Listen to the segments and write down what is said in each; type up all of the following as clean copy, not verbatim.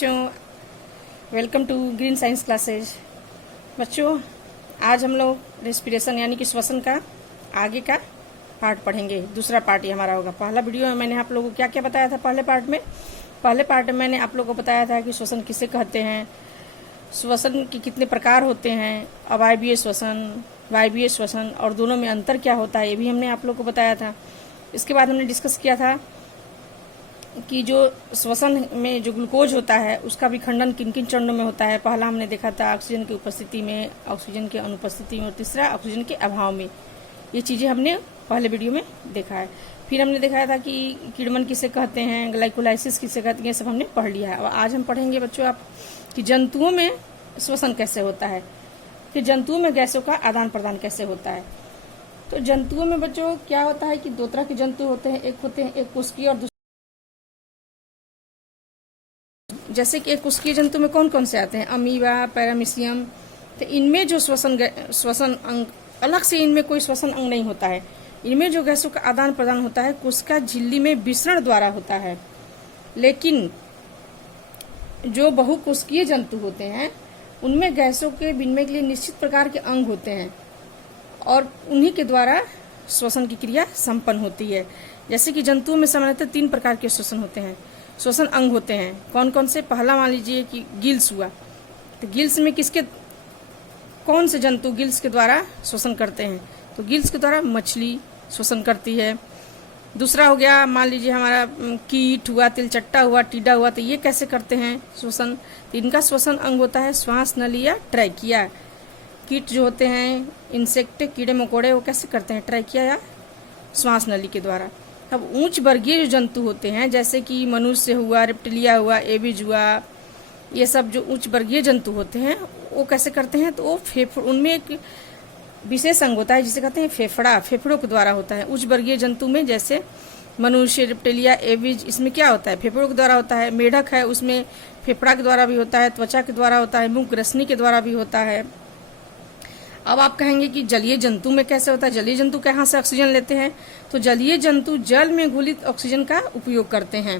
बच्चों, welcome to green science classes. बच्चों, आज हम लोग रेस्पिरेशन यानी कि श्वसन का आगे का पार्ट पढ़ेंगे। दूसरा पार्ट ये हमारा होगा। पहला वीडियो में मैंने आप लोगों को क्या क्या बताया था। पहले पार्ट में मैंने आप लोगों को बताया था कि श्वसन किसे कहते हैं, श्वसन के कितने प्रकार होते हैं, अवायवीय श्वसन, वायवीय श्वसन और दोनों में अंतर क्या होता है, ये भी हमने आप लोगों को बताया था। इसके बाद हमने डिस्कस किया था कि जो श्वसन में जो ग्लूकोज होता है उसका विखंडन किन किन चरणों में होता है। पहला हमने देखा था ऑक्सीजन की उपस्थिति में, ऑक्सीजन की अनुपस्थिति में और तीसरा ऑक्सीजन के अभाव में। ये चीजें हमने पहले वीडियो में देखा है। फिर हमने दिखाया था कि किण्वन किसे कहते हैं, ग्लाइकोलाइसिस किसे कहते हैं, ये सब हमने पढ़ लिया है। अब आज हम पढ़ेंगे बच्चों आप कि जंतुओं में श्वसन कैसे होता है, कि जंतुओं में गैसों का आदान प्रदान कैसे होता है। तो जंतुओं में बच्चों क्या होता है कि दो तरह के जंतु होते हैं, एक कोशिकीय और जैसे कि एक कोशिकीय जंतु में कौन कौन से आते हैं, अमीबा, पैरामीशियम। तो इनमें जो श्वसन अंग अलग से, इनमें कोई श्वसन अंग नहीं होता है। इनमें जो गैसों का आदान प्रदान होता है कोशिका झिल्ली में विसरण द्वारा होता है। लेकिन जो बहुकोशिकीय जंतु होते हैं उनमें गैसों के विनिमय के लिए निश्चित प्रकार के अंग होते हैं और उन्हीं के द्वारा श्वसन की क्रिया संपन्न होती है। जैसे कि जंतुओं में सामान्यतः 3 प्रकार के श्वसन होते हैं, श्वसन अंग होते हैं। कौन कौन से? पहला मान लीजिए कि गिल्स हुआ। तो गिल्स में कौन से जंतु गिल्स के द्वारा श्वसन करते हैं? तो गिल्स के द्वारा मछली श्वसन करती है। दूसरा हो गया मान लीजिए हमारा कीट हुआ, तिलचट्टा हुआ, टीडा हुआ। तो ये कैसे करते हैं श्वसन? तो इनका श्वसन अंग होता है श्वास नली या ट्रैकिया। कीट जो होते हैं, इंसेक्ट, कीड़े मकोड़े, वो कैसे करते हैं? ट्रैकिया या श्वास नली के द्वारा। अब उच्च वर्गीय जो जंतु होते हैं जैसे कि मनुष्य हुआ, रेप्टिलिया हुआ, एविज हुआ, ये सब जो उच्च वर्गीय जंतु होते हैं वो कैसे करते हैं? तो वो उनमें एक विशेष अंग होता है जिसे कहते हैं फेफड़ा, फेफड़ों के द्वारा होता है। उच्च वर्गीय जंतु में जैसे मनुष्य, रेप्टिलिया, एविज, इसमें क्या होता है? फेफड़ों के द्वारा होता है। मेढक है, उसमें फेफड़ा के द्वारा भी होता है, त्वचा के द्वारा होता है, मुख रश्मि के द्वारा भी होता है। अब आप कहेंगे कि जलीय जंतु में कैसे होता है? जलीय जंतु कहाँ से ऑक्सीजन लेते हैं? तो जलीय जंतु जल में घुलित ऑक्सीजन का उपयोग करते हैं।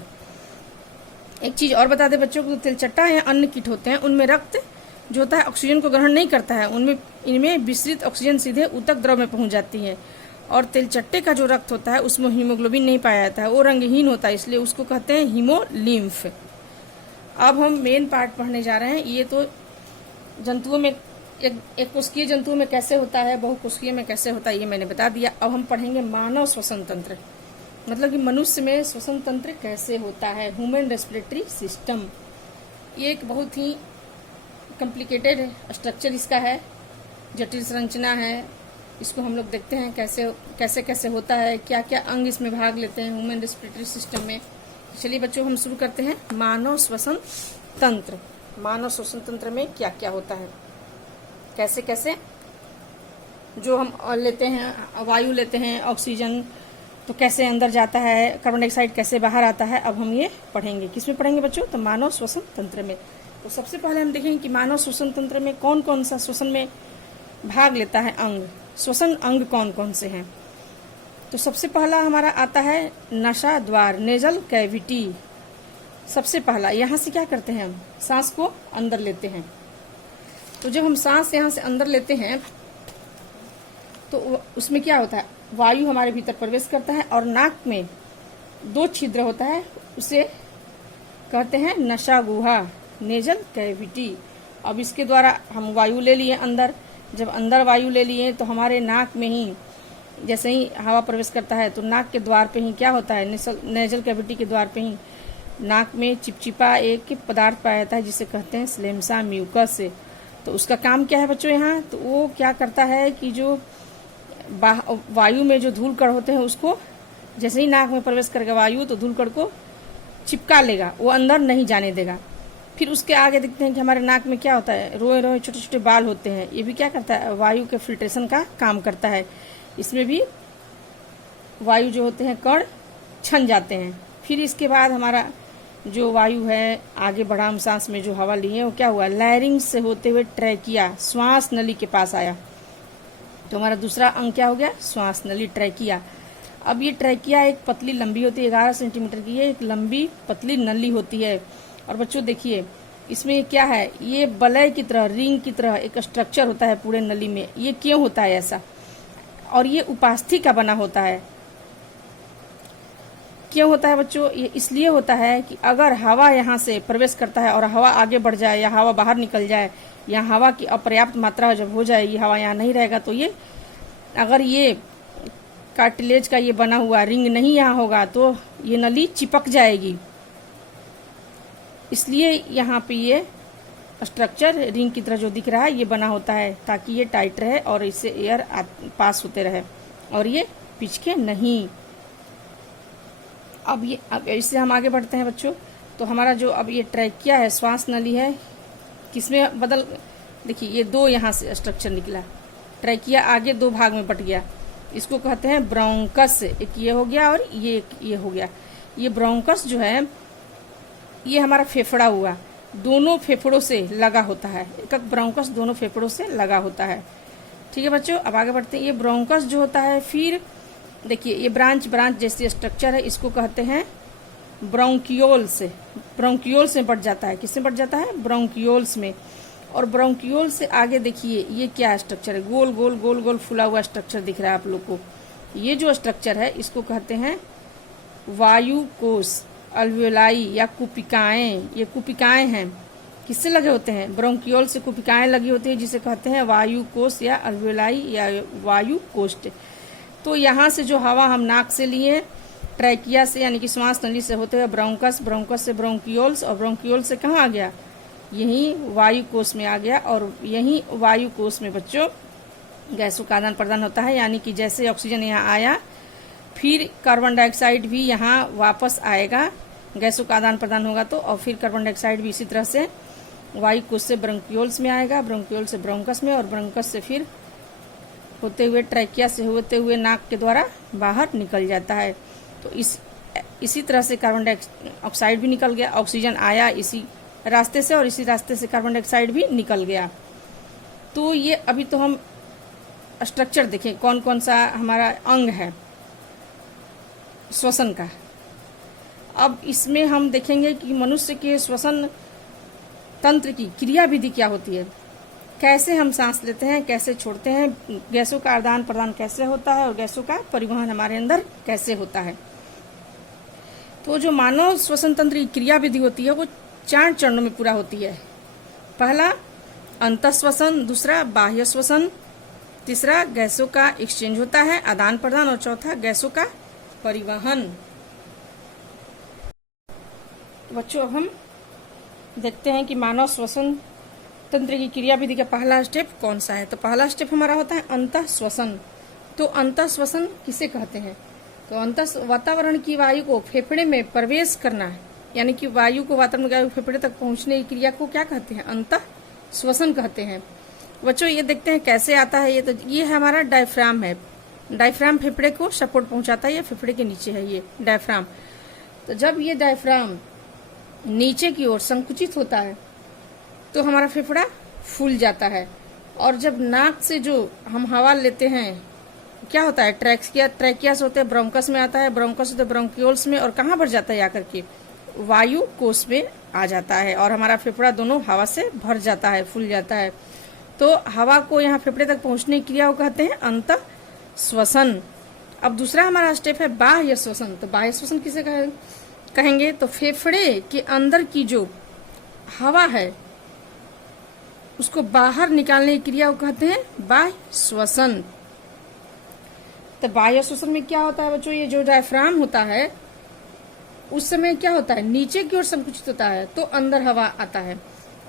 एक चीज और बता दे बच्चों को, तिलचट्टा या अन्य कीट होते हैं उनमें रक्त जो होता है ऑक्सीजन को ग्रहण नहीं करता है। इनमें विस्तृत ऑक्सीजन सीधे ऊतक द्रव में पहुंच जाती है। और तिलचट्टे का जो रक्त होता है उसमें हीमोग्लोबिन नहीं पाया जाता है, वो रंगहीन होता है, इसलिए उसको कहते हैं हीमोलिम्फ। अब हम मेन पार्ट पढ़ने जा रहे हैं। ये तो जंतुओं में एक कोशिकीय जंतुओं में कैसे होता है, बहुकोशिकीय में कैसे होता है, ये मैंने बता दिया। अब हम पढ़ेंगे मानव श्वसन तंत्र, मतलब कि मनुष्य में श्वसन तंत्र कैसे होता है, ह्यूमन रेस्पिरेटरी सिस्टम। ये एक बहुत ही कॉम्प्लिकेटेड स्ट्रक्चर इसका है, जटिल संरचना है। इसको हम लोग देखते हैं कैसे कैसे होता है, क्या क्या अंग इसमें भाग लेते हैं ह्यूमन रेस्पिरेटरी सिस्टम में। चलिए बच्चों, हम शुरू करते हैं। मानव श्वसन तंत्र। मानव श्वसन तंत्र में क्या क्या होता है, कैसे कैसे जो हम लेते हैं, वायु लेते हैं, ऑक्सीजन, तो कैसे अंदर जाता है, कार्बन डाइऑक्साइड कैसे बाहर आता है, अब हम ये पढ़ेंगे। किसमें पढ़ेंगे बच्चों? तो मानव श्वसन तंत्र में। तो सबसे पहले हम देखेंगे कि मानव श्वसन तंत्र में कौन कौन सा श्वसन में भाग लेता है अंग, श्वसन अंग कौन कौन से हैं। तो सबसे पहला हमारा आता है नसा द्वार, नेजल कैविटी। सबसे पहला यहाँ से क्या करते हैं, हम सांस को अंदर लेते हैं। तो जब हम सांस यहाँ से अंदर लेते हैं तो उसमें क्या होता है, वायु हमारे भीतर प्रवेश करता है और नाक में 2 छिद्र होता है, उसे कहते हैं नसा गुहा, नेजल कैविटी। अब इसके द्वारा हम वायु ले लिए अंदर। जब अंदर वायु ले लिए तो हमारे नाक में ही जैसे ही हवा प्रवेश करता है तो नाक के द्वार पे ही क्या होता है, नेजल कैविटी के द्वार पे ही नाक में चिपचिपा एक पदार्थ पाया जाता है जिसे कहते हैं स्लेम्सा म्यूकस। तो उसका काम क्या है बच्चों यहाँ? तो वो क्या करता है कि जो वायु में जो धूल कण होते हैं उसको जैसे ही नाक में प्रवेश करेगा वायु तो धूल कण को चिपका लेगा, वो अंदर नहीं जाने देगा। फिर उसके आगे देखते हैं कि हमारे नाक में क्या होता है, रोए रोए छोटे छोटे बाल होते हैं। ये भी क्या करता है, वायु के फिल्ट्रेशन का काम करता है। इसमें भी वायु जो होते हैं कण छन जाते हैं। फिर इसके बाद हमारा जो वायु है आगे बढ़ा, हम सांस में जो हवा लिए वो क्या हुआ, लैरिंग से होते हुए ट्रैकिया, श्वास नली के पास आया। तो हमारा दूसरा अंग क्या हो गया, श्वास नली, ट्रैकिया। अब ये ट्रैकिया एक पतली लंबी होती है, 11 सेंटीमीटर की है, एक लंबी पतली नली होती है और बच्चों देखिए इसमें क्या है, ये वलय की तरह, रिंग की तरह एक स्ट्रक्चर होता है पूरे नली में। ये क्यों होता है ऐसा, और ये उपास्थि का बना होता है। क्यों होता है बच्चों, ये इसलिए होता है कि अगर हवा यहाँ से प्रवेश करता है और हवा आगे बढ़ जाए या हवा बाहर निकल जाए या हवा की अपर्याप्त मात्रा जब हो जाएगी, हवा यहाँ नहीं रहेगा, तो ये अगर ये कार्टिलेज का ये बना हुआ रिंग नहीं यहाँ होगा तो ये नली चिपक जाएगी। इसलिए यहाँ पे ये स्ट्रक्चर रिंग की तरह जो दिख रहा है ये बना होता है, ताकि ये टाइट रहे और इससे एयर पास होते रहे और ये पिचके नहीं। अब इससे हम आगे बढ़ते हैं बच्चों। तो हमारा जो अब ये ट्रैकिया है, श्वास नली है, किसमें बदल, देखिए ये दो यहाँ से स्ट्रक्चर निकला, ट्रैकिया आगे दो भाग में बट गया। इसको कहते हैं ब्रोंकस, एक ये हो गया और ये हो गया। ये ब्रोंकस जो है ये हमारा फेफड़ा हुआ, दोनों फेफड़ों से लगा होता है। एक ब्रोंकस दोनों फेफड़ों से लगा होता है। ठीक है बच्चों, अब आगे बढ़ते हैं। ये ब्रोंकस जो होता है, फिर देखिए ये ब्रांच जैसी स्ट्रक्चर है, इसको कहते हैं ब्रोंकियोल्स। ब्रोंकियोल्स में बढ़ जाता है, किसमें बढ़ जाता है, ब्रोंकियोल्स में। और ब्रोंकियोल से आगे देखिए ये क्या स्ट्रक्चर है, गोल गोल गोल गोल फुला हुआ स्ट्रक्चर दिख रहा है आप लोग को। ये जो स्ट्रक्चर है इसको कहते हैं वायु कोश, अल्वेलाई या कुपिकाएं। ये कुपिकाएं हैं, किससे लगे होते हैं, ब्रोंकियोल से कुपिकाएं लगी होती है, जिसे कहते हैं वायु कोश या अल्वेलाई या वायु कोष्ठ। तो यहाँ से जो हवा हम नाक से लिए, ट्रैकिया से यानी कि श्वास नली से होते हुए ब्रोंकस, ब्रोंकस से ब्रोंकियोल्स, और ब्रोंकियोल से कहाँ आ गया, यही वायु कोश में आ गया। और यही वायु कोश में बच्चों गैसों का आदान प्रदान होता है, यानी कि जैसे ऑक्सीजन यहाँ आया फिर कार्बन डाइऑक्साइड भी यहाँ वापस आएगा, गैसों का आदान प्रदान होगा तो, और फिर कार्बन डाइऑक्साइड भी इसी तरह से वायु कोश से ब्रोंकियोल्स में आएगा, ब्रोंकियोल से ब्रोंकस में, और ब्रोंकस से फिर होते हुए ट्रैकिया से होते हुए नाक के द्वारा बाहर निकल जाता है। तो इसी तरह से कार्बन डाइऑक्साइड भी निकल गया, ऑक्सीजन आया इसी रास्ते से और इसी रास्ते से कार्बन डाइऑक्साइड भी निकल गया। तो ये अभी तो हम स्ट्रक्चर देखें कौन कौन सा हमारा अंग है श्वसन का। अब इसमें हम देखेंगे कि मनुष्य के श्वसन तंत्र की क्रिया विधि क्या होती है, कैसे हम सांस लेते हैं, कैसे छोड़ते हैं, गैसों का आदान प्रदान कैसे होता है और गैसों का परिवहन हमारे अंदर कैसे होता है। तो जो मानव श्वसन तंत्र की क्रिया विधि होती है वो 4 चरणों में पूरा होती है। पहला अंतःश्वसन, दूसरा बाह्य श्वसन, तीसरा गैसों का एक्सचेंज होता है, आदान प्रदान, और चौथा गैसों का परिवहन। बच्चों अब हम देखते हैं कि मानव श्वसन तंत्र की क्रिया विधि का पहला स्टेप कौन सा है। तो पहला स्टेप हमारा होता है अंतःश्वसन। तो अंतःश्वसन किसे कहते हैं, तो अंतः वातावरण की वायु को फेफड़े में प्रवेश करना, यानी कि वायु को वातावरण की फेफड़े तक पहुंचने की क्रिया को क्या कहते हैं, अंतःश्वसन कहते हैं। बच्चों ये देखते हैं कैसे आता है। ये हमारा डायफ्राम है, डायफ्राम फेफड़े को सपोर्ट पहुंचाता है, ये फेफड़े के नीचे है ये डायफ्राम। तो जब ये डायफ्राम नीचे की ओर संकुचित होता है तो हमारा फेफड़ा फूल जाता है, और जब नाक से जो हम हवा लेते हैं क्या होता है, ट्रैकिया से होते हैं ब्रोंकस में आता है, ब्रोंकस होते ब्रोंकियोल्स में, और कहाँ भर जाता है आकर के वायु कोश में आ जाता है, और हमारा फेफड़ा दोनों हवा से भर जाता है, फूल जाता है। तो हवा को यहाँ फेफड़े तक पहुंचने की क्रिया को कहते हैं अंतःश्वसन। अब दूसरा हमारा स्टेप है बाह्य श्वसन। तो बाह्य श्वसन किसे कहेंगे, तो फेफड़े के अंदर की जो हवा है उसको बाहर निकालने की क्रिया को कहते हैं बाह्य श्वसन। तो बाह्य श्वसन में क्या होता है बच्चों, ये जो डायफ्राम होता है उस समय क्या होता है, नीचे की ओर संकुचित होता है तो अंदर हवा आता है,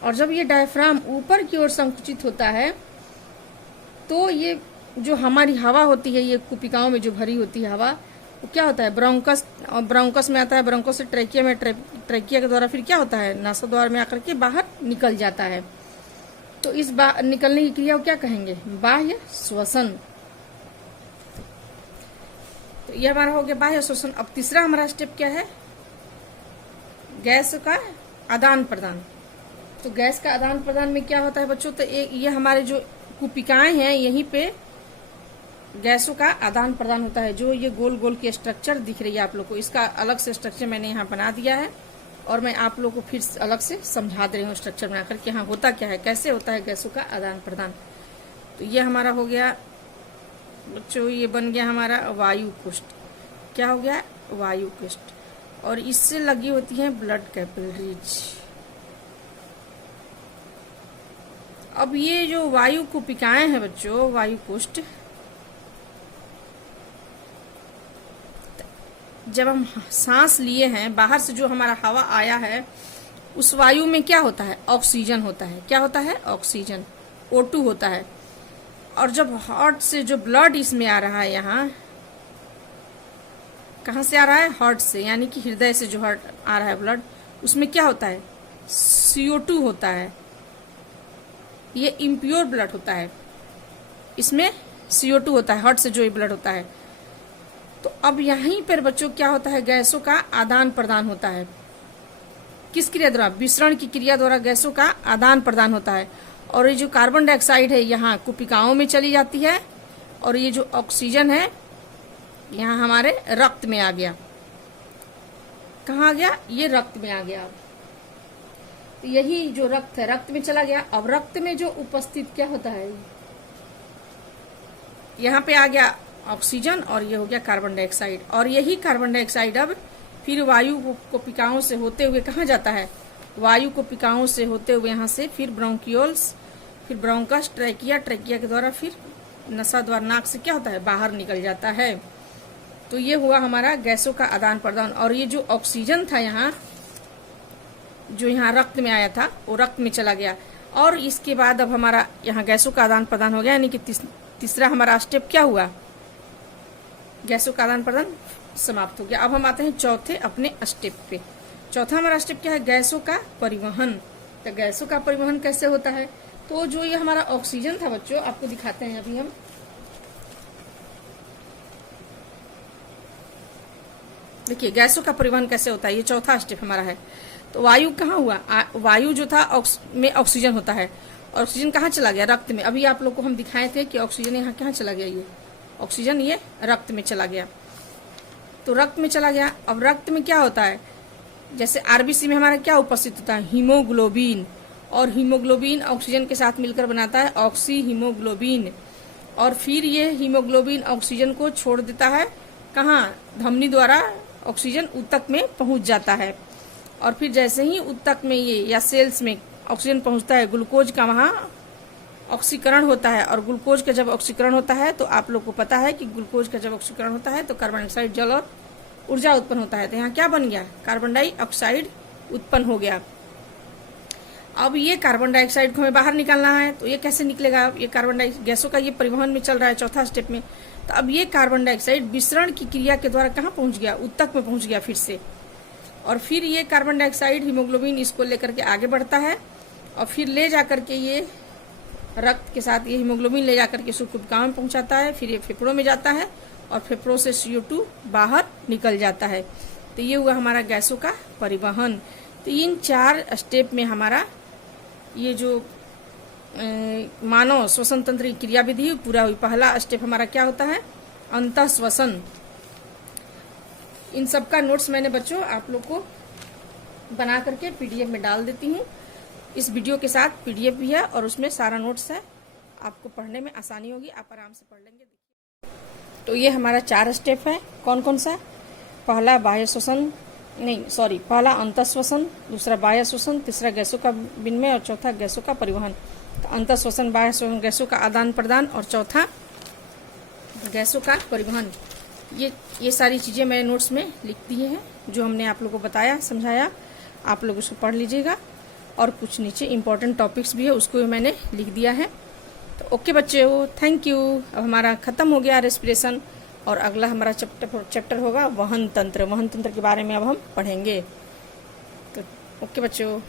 और जब ये डायफ्राम ऊपर की ओर संकुचित होता है तो ये जो हमारी हवा होती है, ये कुपिकाओं में जो भरी होती है हवा, वो क्या होता है ब्रोंकस, और ब्रोंकस में आता है, ब्रोंकस से ट्रैकिया में, ट्रैकिया के द्वारा फिर क्या होता है नासा द्वार में आकर के बाहर निकल जाता है। तो इस निकलने की क्रिया को क्या कहेंगे, बाह्य श्वसन। तो ये हमारा हो गया बाह्य श्वसन। अब तीसरा हमारा स्टेप क्या है, गैस का आदान प्रदान। तो गैस का आदान प्रदान में क्या होता है बच्चों, तो ये हमारे जो कुपिकाएं हैं यहीं पे गैसों का आदान प्रदान होता है। जो ये गोल गोल की स्ट्रक्चर दिख रही है आप लोग को, इसका अलग से स्ट्रक्चर मैंने यहाँ बना दिया है, और मैं आप लोगों को फिर अलग से समझा दे रही हूँ स्ट्रक्चर बनाकर कि हाँ होता क्या है, कैसे होता है गैसों का आदान प्रदान। तो ये हमारा हो गया बच्चों, ये बन गया हमारा वायु कुष्ठ। क्या हो गया? वायु कुष्ठ। और इससे लगी होती है ब्लड कैपिलरीज। अब ये जो वायु कुपिकाएं हैं बच्चों, वायु कुष्ठ, जब हम सांस लिए हैं, बाहर से जो हमारा हवा आया है, उस वायु में क्या होता है? ऑक्सीजन होता है। क्या होता है? ऑक्सीजन, O2 होता है। और जब हार्ट से जो ब्लड इसमें आ रहा है, यहाँ कहाँ से आ रहा है? हार्ट से, यानी कि हृदय से जो हार्ट आ रहा है ब्लड, उसमें क्या होता है? CO2 होता है। ये इम्प्योर ब्लड होता है, इसमें CO2 होता है, हार्ट से जो ये ब्लड होता है। तो अब यहीं पर बच्चों क्या होता है? गैसों का आदान प्रदान होता है। किस क्रिया द्वारा? विसरण की क्रिया द्वारा गैसों का आदान प्रदान होता है। और ये जो कार्बन डाइऑक्साइड है यहाँ कुपिकाओं में चली जाती है, और ये जो ऑक्सीजन है यहाँ हमारे रक्त में आ गया। कहाँ आ गया? ये रक्त में आ गया। तो यही जो रक्त है, रक्त में चला गया। अब रक्त में जो उपस्थित क्या होता है? यहाँ पे आ गया ऑक्सीजन, और ये हो गया कार्बन डाइऑक्साइड। और यही कार्बन डाइऑक्साइड अब फिर वायु कोशिकाओं से होते हुए कहाँ जाता है? वायु कोशिकाओं से होते हुए यहाँ से फिर ब्रोंकियोल्स, फिर ब्रोंकस, ट्रैकिया, ट्रैकिया के द्वारा फिर नसा द्वारा नाक से क्या होता है? बाहर निकल जाता है। तो ये हुआ हमारा गैसों का आदान प्रदान। और ये जो ऑक्सीजन था यहाँ, जो यहाँ रक्त में आया था, वो रक्त में चला गया। और इसके बाद अब हमारा यहाँ गैसों का आदान प्रदान हो गया, यानी कि तीसरा हमारा स्टेप क्या हुआ? गैसों का आदान प्रदान समाप्त हो गया। अब हम आते हैं चौथे अपने स्टेप पे। चौथा हमारा स्टेप क्या है? गैसों का परिवहन। तो गैसों का परिवहन कैसे होता है? तो जो ये हमारा ऑक्सीजन था बच्चों, आपको दिखाते हैं अभी हम। देखिए गैसों का परिवहन कैसे होता है, ये चौथा स्टेप हमारा है। तो वायु कहाँ हुआ? वायु जो था में ऑक्सीजन होता है। ऑक्सीजन कहाँ चला गया? रक्त में। अभी आप लोग को हम दिखाए थे कि ऑक्सीजन यहाँ कहाँ चला गया? ये ऑक्सीजन ये रक्त में चला गया। तो रक्त में चला गया। अब रक्त में क्या होता है? जैसे आरबीसी में हमारा क्या उपस्थित होता है? हीमोग्लोबिन। और हीमोग्लोबिन ऑक्सीजन के साथ मिलकर बनाता है ऑक्सी हीमोग्लोबिन। और फिर ये हीमोग्लोबिन ऑक्सीजन को छोड़ देता है कहाँ? धमनी द्वारा ऑक्सीजन ऊतक में पहुंच जाता है। और फिर जैसे ही ऊतक में ये या सेल्स में ऑक्सीजन पहुंचता है, ग्लूकोज का वहाँ ऑक्सीकरण होता है। और ग्लूकोज का जब ऑक्सीकरण होता है, तो आप लोग को पता है कि ग्लूकोज का जब ऑक्सीकरण होता है तो कार्बन डाइऑक्साइड, जल और ऊर्जा उत्पन्न होता है। तो यहाँ क्या बन गया? कार्बन डाइऑक्साइड उत्पन्न हो गया। अब ये कार्बन डाइऑक्साइड को हमें बाहर निकालना है, तो ये कैसे निकलेगा? ये गैसों का ये परिवहन में चल रहा है चौथा स्टेप में। तो अब ये कार्बन डाइऑक्साइड विसरण की क्रिया के द्वारा कहाँ पहुंच गया? ऊतक में पहुंच गया फिर से। और फिर ये कार्बन डाइऑक्साइड हीमोग्लोबिन इसको लेकर के आगे बढ़ता है, और फिर ले जाकर के ये रक्त के साथ ये हीमोग्लोबिन ले जाकर के कोशिकाओं में पहुंचाता है। फिर ये फेफड़ों में जाता है, और फेफड़ों से CO2 बाहर निकल जाता है। तो ये हुआ हमारा गैसों का परिवहन। तो इन 4 स्टेप में हमारा ये जो मानव श्वसन तंत्र की क्रिया विधि पूरा हुई। पहला स्टेप हमारा क्या होता है? अंतः श्वसन। इन सब का नोट्स मैंने बच्चों आप लोग को बना करके PDF में डाल देती हूँ। इस वीडियो के साथ PDF भी है, और उसमें सारा नोट्स है, आपको पढ़ने में आसानी होगी, आप आराम से पढ़ लेंगे। तो ये हमारा 4 स्टेप है। कौन कौन सा? पहला बाह्य श्वसन, पहला अंतः श्वसन, दूसरा बाह्य श्वसन, तीसरा गैसों का विनिमय, और चौथा गैसों का परिवहन। तो अंतः श्वसन, बाह्य श्वसन, गैसों का आदान प्रदान, और चौथा गैसों का परिवहन। ये सारी चीज़ें मैंने नोट्स में लिख दी हैं, जो हमने आप लोगों को बताया, समझाया। आप लोग उसको पढ़ लीजिएगा। और कुछ नीचे इंपॉर्टेंट टॉपिक्स भी है, उसको भी मैंने लिख दिया है। तो ओके बच्चों, थैंक यू। अब हमारा खत्म हो गया रेस्पिरेशन, और अगला हमारा चैप्टर होगा वहन तंत्र। वहन तंत्र के बारे में अब हम पढ़ेंगे। तो ओके बच्चों।